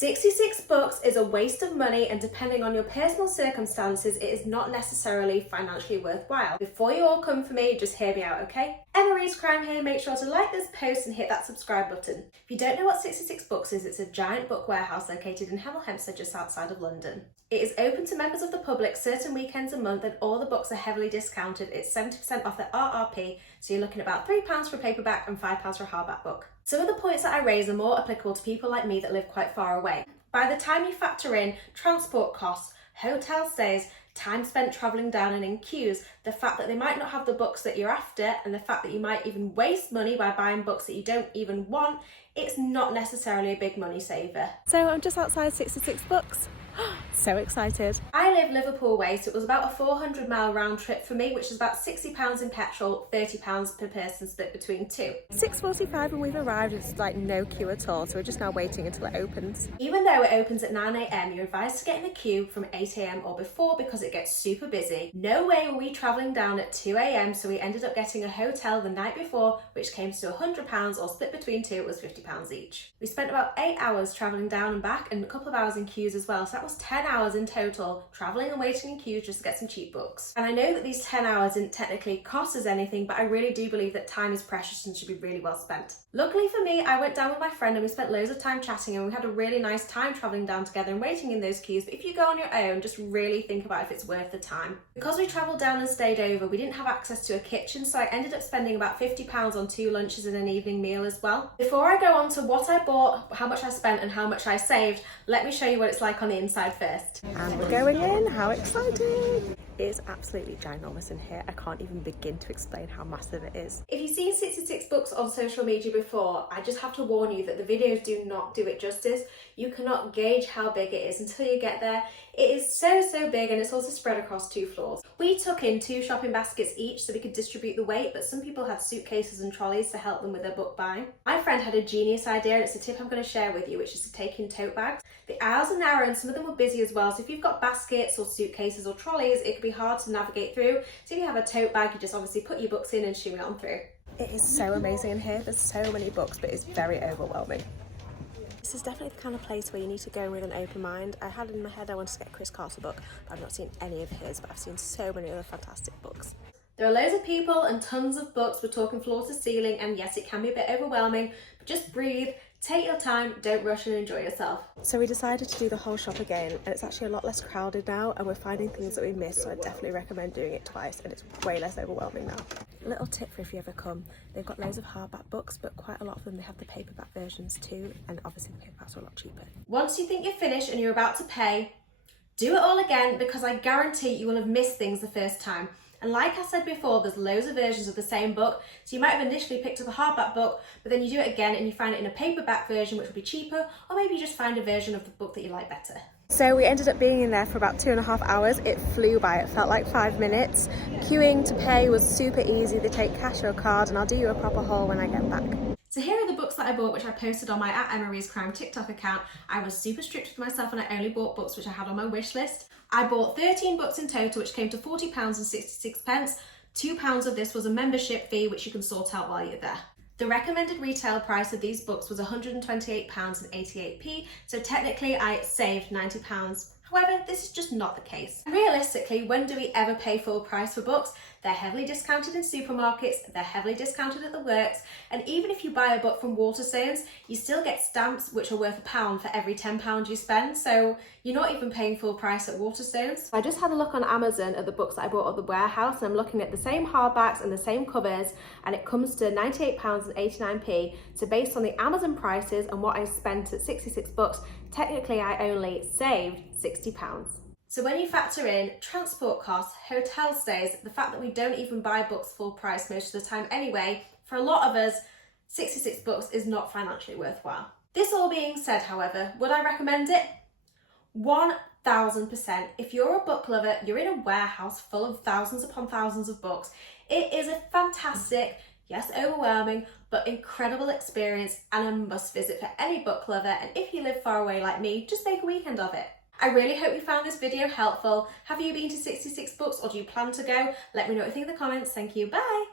66 books is a waste of money, and depending on your personal circumstances, it is not necessarily financially worthwhile. Before you all come for me, just hear me out, okay? Emma Rees Crime here. Make sure to like this post and hit that subscribe button. If you don't know what 66 Books is, it's a giant book warehouse located in Hemel Hempstead, just outside of London. It is open to members of the public certain weekends a month, and all the books are heavily discounted. It's 70% off their RRP, so you're looking at about £3 for a paperback and £5 for a hardback book. Some of the points that I raise are more applicable to people like me that live quite far away. By the time you factor in transport costs, hotel stays, time spent travelling down and in queues, the fact that they might not have the books that you're after, and the fact that you might even waste money by buying books that you don't even want, it's not necessarily a big money saver. So I'm just outside 66 Books. So excited. I live Liverpool way, so it was about a 400-mile round trip for me, which is about £60 in petrol, £30 per person split between two. 6:45 and we've arrived. It's like no queue at all, so we're just now waiting until it opens. Even though it opens at 9 AM, you're advised to get in the queue from 8 AM or before because it gets super busy. No way were we travelling down at 2 AM, so we ended up getting a hotel the night before, which came to £100, or split between two, it was £50 each. We spent about 8 hours travelling down and back, and a couple of hours in queues as well, so that was 10 hours in total, travelling and waiting in queues just to get some cheap books. And I know that these 10 hours didn't technically cost us anything, but I really do believe that time is precious and should be really well spent. Luckily for me, I went down with my friend and we spent loads of time chatting, and we had a really nice time travelling down together and waiting in those queues. But if you go on your own, just really think about if it's worth the time. Because we travelled down and stayed over, we didn't have access to a kitchen, so I ended up spending about £50 on 2 lunches and an evening meal as well. Before I go on to what I bought, how much I spent and how much I saved, let me show you what it's like on the inside first. And we're going in. How exciting! It is absolutely ginormous in here. I can't even begin to explain how massive it is. If you've seen 66 Books on social media before, I just have to warn you that the videos do not do it justice. You cannot gauge how big it is until you get there. It is so big, and it's also spread across 2 floors. We took in 2 shopping baskets each so we could distribute the weight, but some people had suitcases and trolleys to help them with their book buying. My friend had a genius idea, and it's a tip I'm going to share with you, which is to take in tote bags. The aisles are narrow and some of them were busy as well, so if you've got baskets or suitcases or trolleys, it could be hard to navigate through. So if you have a tote bag, you just obviously put your books in and shimmy on through. It is so amazing in here. There's so many books, but it's very overwhelming. This is definitely the kind of place where you need to go in with an open mind. I had in my head I wanted to get a Chris Carter book, but I've not seen any of his, but I've seen so many other fantastic books. There are loads of people and tons of books. We're talking floor to ceiling, and yes, it can be a bit overwhelming, but just breathe, take your time, don't rush, and enjoy yourself. So we decided to do the whole shop again, and it's actually a lot less crowded now, and we're finding things that we missed, so I definitely recommend doing it twice, and it's way less overwhelming now. A little tip for if you ever come, they've got loads of hardback books, but quite a lot of them they have the paperback versions too, and obviously the paperbacks are a lot cheaper. Once you think you're finished and you're about to pay, do it all again, because I guarantee you will have missed things the first time. And like I said before, there's loads of versions of the same book, so you might have initially picked up a hardback book, but then you do it again and you find it in a paperback version, which will be cheaper, or maybe you just find a version of the book that you like better. So we ended up being in there for about 2.5 hours. It flew by, it felt like 5 minutes. Queuing to pay was super easy. They take cash or card, and I'll do you a proper haul when I get back. So here are the books that I bought, which I posted on my @EmmaReesCrime TikTok account. I was super strict with myself and I only bought books which I had on my wish list. I bought 13 books in total, which came to £40.66. £2 of this was a membership fee, which you can sort out while you're there. The recommended retail price of these books was £128.88, so technically I saved £90. However, this is just not the case. Realistically, when do we ever pay full price for books? They're heavily discounted in supermarkets, they're heavily discounted at the works, and even if you buy a book from Waterstones, you still get stamps which are worth £1 for every £10 you spend, so you're not even paying full price at Waterstones. I just had a look on Amazon at the books that I bought at the warehouse, and I'm looking at the same hardbacks and the same covers, and it comes to £98.89. So based on the Amazon prices and what I spent at 66 Books, technically I only saved £60. So when you factor in transport costs, hotel stays, the fact that we don't even buy books full price most of the time anyway, for a lot of us, 66 Books is not financially worthwhile. This all being said, however, would I recommend it? 1000%. If you're a book lover, you're in a warehouse full of thousands upon thousands of books. It is a fantastic, yes, overwhelming, but incredible experience and a must visit for any book lover. And if you live far away like me, just make a weekend of it. I really hope you found this video helpful. Have you been to 66 Books, or do you plan to go? Let me know what you think in the comments. Thank you. Bye.